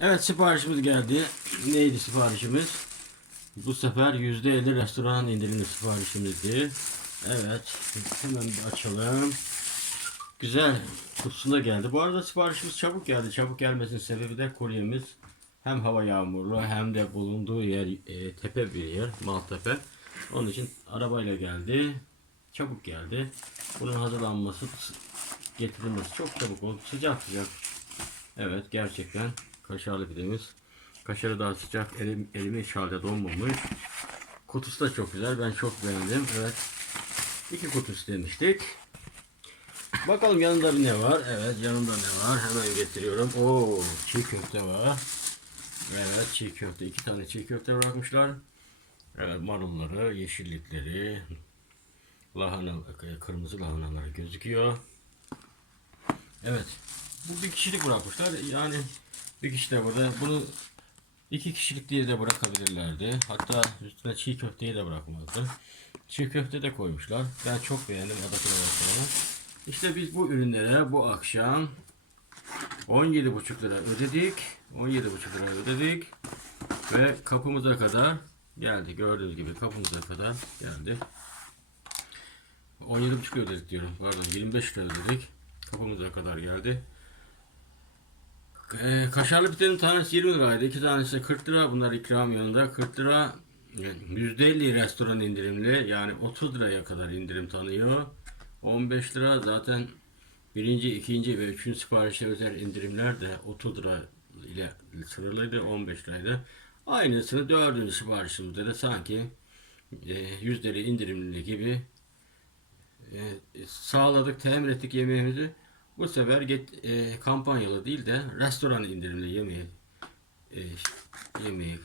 Evet siparişimiz geldi. Neydi siparişimiz? Bu sefer %50 restoran indirimli siparişimizdi. Evet. Hemen bir açalım. Güzel. Kutusunda geldi. Bu arada siparişimiz çabuk geldi. Çabuk gelmesinin sebebi de kuryemiz hem hava yağmurlu hem de bulunduğu yer e, tepe bir yer. Maltepe. Onun için arabayla geldi. Çabuk geldi. Bunun hazırlanması, getirilmesi çok çabuk oldu. Sıcak sıcak. Evet gerçekten kaşarlı pidemiz. Kaşarı daha sıcak. Elim, elimi hiç halde donmamış. Kutusu da çok güzel. Ben çok beğendim. Evet. İki kutu istemiştik. Bakalım yanında bir ne var? Evet yanında ne var? Hemen getiriyorum. Oo çiğ köfte var. Evet çiğ köfte. iki tane çiğ köfte bırakmışlar. Evet marulları, yeşillikleri, lahana, kırmızı lahanalar gözüküyor. Evet. Bu bir kişilik bırakmışlar. Yani bir kişi de burada. Bunu iki kişilik diye de bırakabilirlerdi. Hatta üstüne çiğ köfteyi de bırakmadı. Çiğ köfte de koymuşlar. Ben çok beğendim adaklı restoranı. İşte biz bu ürünlere bu akşam 17,5 lira ödedik. 17,5 lira ödedik. Ve kapımıza kadar geldi. Gördüğünüz gibi kapımıza kadar geldi. 17,5 lira ödedik diyorum. Pardon 25 lira ödedik. Kapımıza kadar geldi. Ee, kaşarlı pidenin tanesi 20 liraydı. İki tanesi 40 lira. Bunlar ikram yanında. 40 lira yani %50 restoran indirimli. Yani 30 liraya kadar indirim tanıyor. 15 lira zaten birinci, ikinci ve üçüncü siparişe özel indirimler de 30 lira ile sınırlıydı. 15 liraydı. Aynısını dördüncü siparişimizde de sanki e, yüzdeli indirimli gibi e, sağladık, temin ettik yemeğimizi. Bu sefer get, e, kampanyalı değil de restoran indirimli yemeği e, yemeği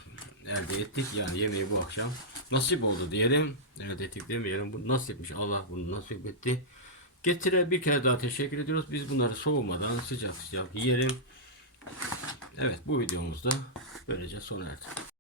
elde ettik. Yani yemeği bu akşam nasip oldu diyelim. Elde ettik demeyelim. Bu nasipmiş. Allah bunu nasip etti. Getire bir kere daha teşekkür ediyoruz. Biz bunları soğumadan sıcak sıcak yiyelim. Evet bu videomuzda böylece sona erdi.